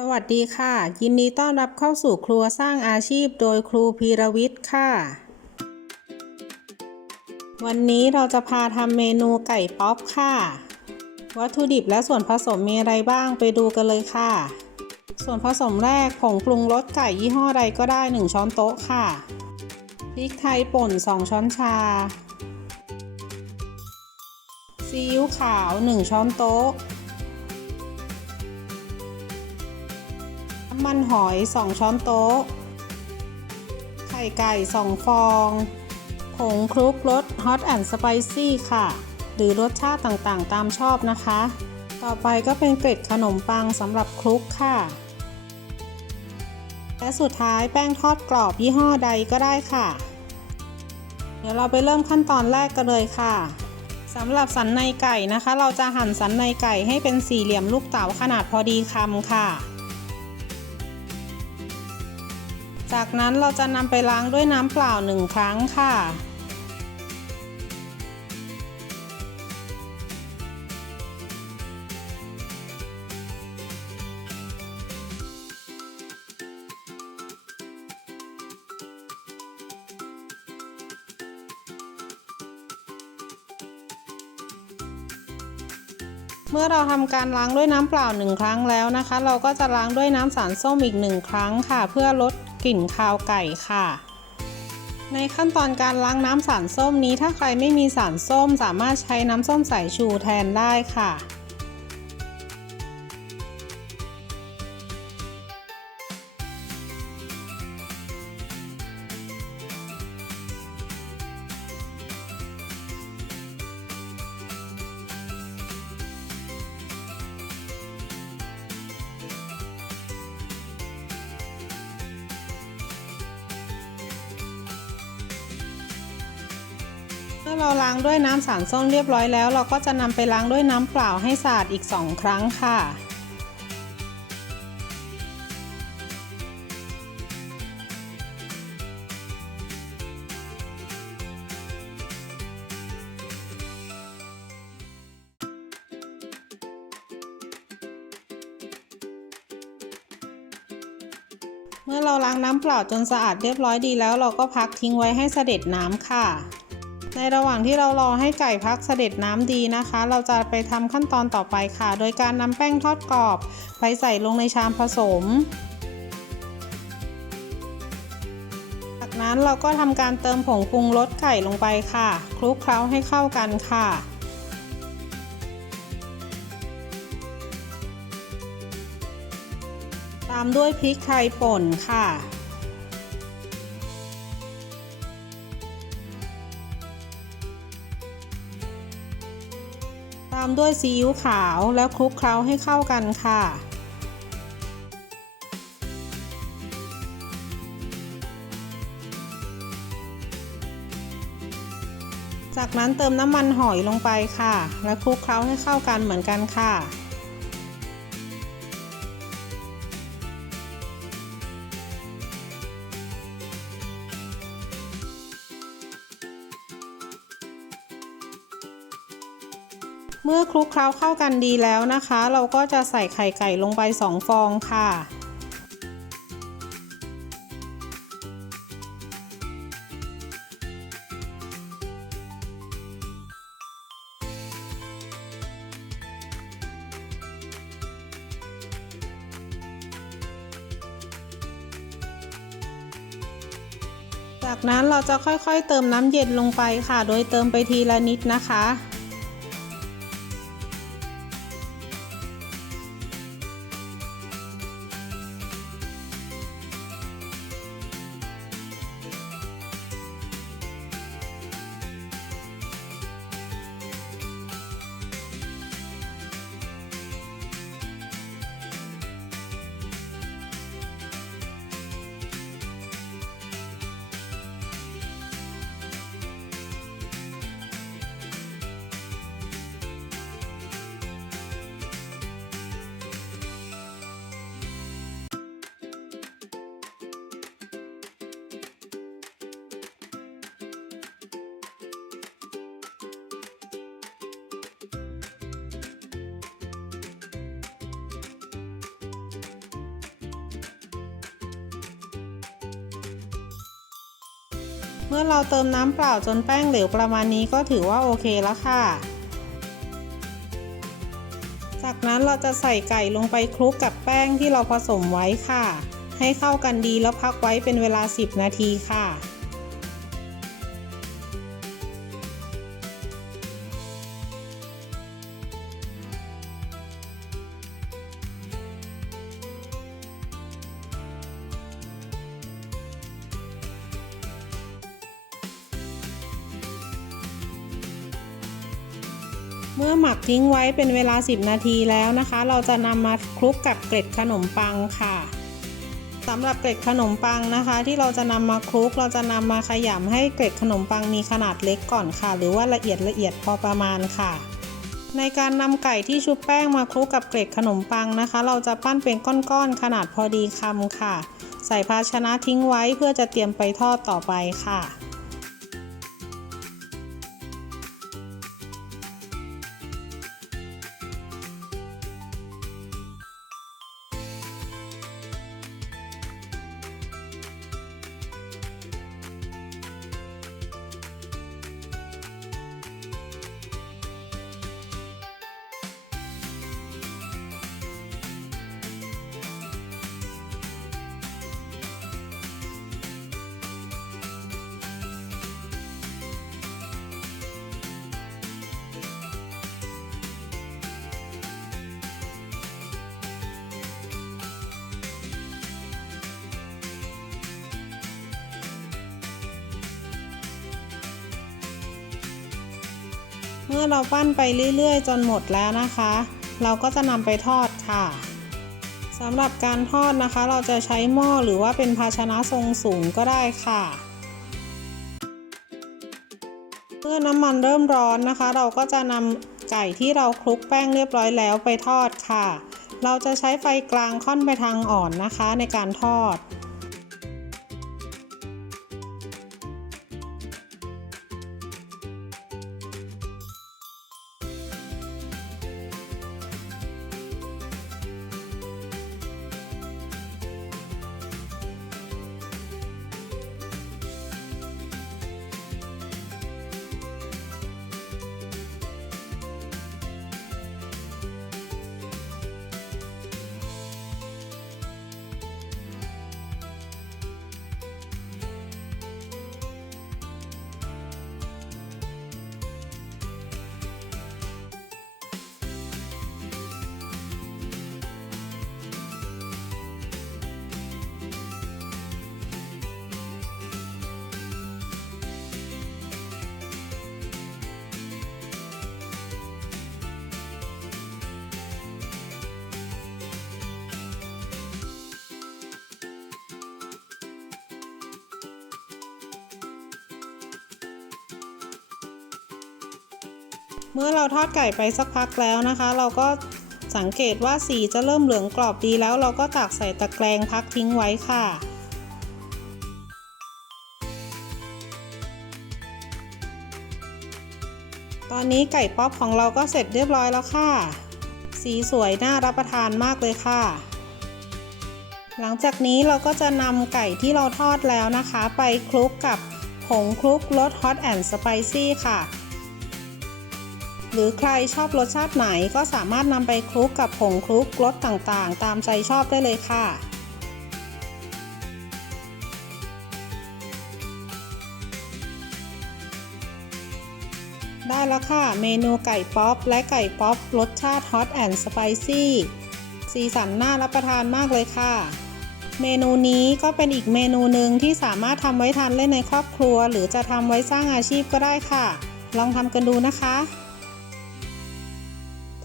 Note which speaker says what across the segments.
Speaker 1: สวัสดีค่ะ ยินดีต้อนรับเข้าสู่ครัวสร้างอาชีพโดยครูพีรวิทย์ค่ะ วันนี้เราจะพาทำเมนูไก่ป๊อปค่ะ วัตถุดิบและส่วนผสมมีอะไรบ้างไปดูกันเลยค่ะ ส่วนผสมแรกผงปรุงรสไก่ยี่ห้อใดก็ได้ 1 ช้อนโต๊ะค่ะพริกไทยป่น 2 ช้อนชาซีอิ๊วขาว 1 ช้อนโต๊ะ มันหอย 2 ช้อนโต๊ะ ไข่ไก่ 2 ฟอง ผงคลุกรส Hot and Spicy ค่ะ หรือรสชาติต่างๆ ตามชอบนะคะ ต่อไปก็เป็นเกล็ดขนมปังสำหรับคลุกค่ะ และสุดท้ายแป้งทอดกรอบยี่ห้อใดก็ได้ค่ะ เดี๋ยวเราไปเริ่มขั้นตอนแรกกันเลยค่ะสำหรับสันในไก่นะคะ เราจะหั่นสันในไก่ให้เป็นสี่เหลี่ยมลูกเต๋าขนาดพอดีคำค่ะ จากนั้นเราจะนำไปล้างด้วยน้ำเปล่าหนึ่งครั้งค่ะ เมื่อเราทำการล้างด้วยน้ำเปล่าหนึ่งครั้งแล้วนะคะ เราก็จะล้างด้วยน้ำสารส้มอีกหนึ่งครั้งค่ะ เพื่อลด กลิ่นคาวไก่ค่ะ ในขั้นตอนการล้างน้ำสารส้มนี้ถ้าใครไม่มีสารส้ม สามารถใช้น้ำส้มสายชูแทนได้ค่ะ เมื่อเราล้างด้วยน้ำสารส้มเรียบร้อยแล้ว เราก็จะนำไปล้างด้วยน้ำเปล่าให้สะอาดอีก 2 ครั้งค่ะเมื่อเราล้างน้ำเปล่าจนสะอาดเรียบร้อยดีแล้ว เราก็พักทิ้งไว้ให้เสด็จน้ำค่ะ ในระหว่างที่เรารอให้ไก่พักเสด็จน้ำดีนะคะ เราจะไปทำขั้นตอนต่อไปค่ะ โดยการนำแป้งทอดกรอบ ไปใส่ลงในชามผสม จากนั้นเราก็ทำการเติมผงปรุงรสไก่ลงไปค่ะ คลุกเคล้าให้เข้ากันค่ะตามด้วยพริกไทยป่นค่ะามด้วยซีอิ๊วขาวแล้วคลุกเคล้าให้เข้ากันค่ะ จากนั้นเติมน้ำมันหอยลงไปค่ะ และคลุกเคล้าให้เข้ากันเหมือนกันค่ะ เมื่อคลุกเคล้าเข้ากันดีแล้วนะคะ เราก็จะใส่ไข่ไก่ลงไป 2 ฟองค่ะจากนั้นเราจะค่อยๆเติมน้ำเย็นลงไปค่ะ โดยเติมไปทีละนิดนะคะ เมื่อเราเติมน้ำเปล่าจนแป้งเหลวประมาณนี้ก็ถือว่าโอเคแล้วค่ะ จากนั้นเราจะใส่ไก่ลงไปคลุกกับแป้งที่เราผสมไว้ค่ะ ให้เข้ากันดีแล้วพักไว้เป็นเวลา 10 นาทีค่ะ เมื่อหมักทิ้งไว้เป็นเวลา 10 นาทีแล้วนะคะ เราจะนำมาคลุกกับเกล็ดขนมปังค่ะสำหรับเกล็ดขนมปังนะคะ ที่เราจะนำมาคลุกเราจะนำมาขยำให้เกล็ดขนมปังมีขนาดเล็กก่อนค่ะ หรือว่าละเอียดละเอียดพอประมาณค่ะ ในการนำไก่ที่ชุบแป้งมาคลุกกับเกล็ดขนมปังนะคะ เราจะปั้นเป็นก้อนๆขนาดพอดีคำค่ะ ใส่ภาชนะทิ้งไว้เพื่อจะเตรียมไปทอดต่อไปค่ะ เมื่อเราปั้นไปเรื่อยๆ จนหมดแล้วนะคะ เราก็จะนำไปทอดค่ะสำหรับการทอดนะคะ เราจะใช้หม้อหรือว่าเป็นภาชนะทรงสูงก็ได้ค่ะ เมื่อน้ำมันเริ่มร้อนนะคะ เราก็จะนำไก่ที่เราคลุกแป้งเรียบร้อยแล้วไปทอดค่ะ เราจะใช้ไฟกลางค่อนไปทางอ่อนนะคะในการทอด เมื่อเราทอดไก่ไปสักพักแล้วนะคะ เราก็สังเกตว่าสีจะเริ่มเหลืองกรอบดีแล้ว เราก็ตักใส่ตะแกรงพักทิ้งไว้ค่ะตอนนี้ไก่ป๊อปของเราก็เสร็จเรียบร้อยแล้วค่ะ สีสวยน่ารับประทานมากเลยค่ะ หลังจากนี้เราก็จะนำไก่ที่เราทอดแล้วนะคะ ไปคลุกกับผงคลุกรส Hot and Spicy ค่ะ หรือใครชอบรสชาติไหนก็สามารถนำไปคลุกกับผงคลุกรสต่างๆ ตามใจชอบได้เลยค่ะ ได้แล้วค่ะ เมนูไก่ป๊อปและไก่ป๊อปรสชาติ Hot and Spicy สีสันน่ารับประทานมากเลยค่ะ เมนูนี้ก็เป็นอีกเมนูหนึ่งที่สามารถทำไว้ทานเล่นในครอบครัว หรือจะทำไว้สร้างอาชีพก็ได้ค่ะ ลองทำกันดูนะคะ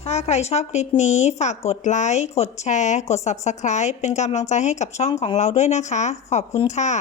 Speaker 1: ถ้าใครชอบคลิปนี้ฝากกดไลค์ กดแชร์ กด Subscribe เป็นกำลังใจให้กับช่องของเราด้วยนะคะ ขอบคุณค่ะ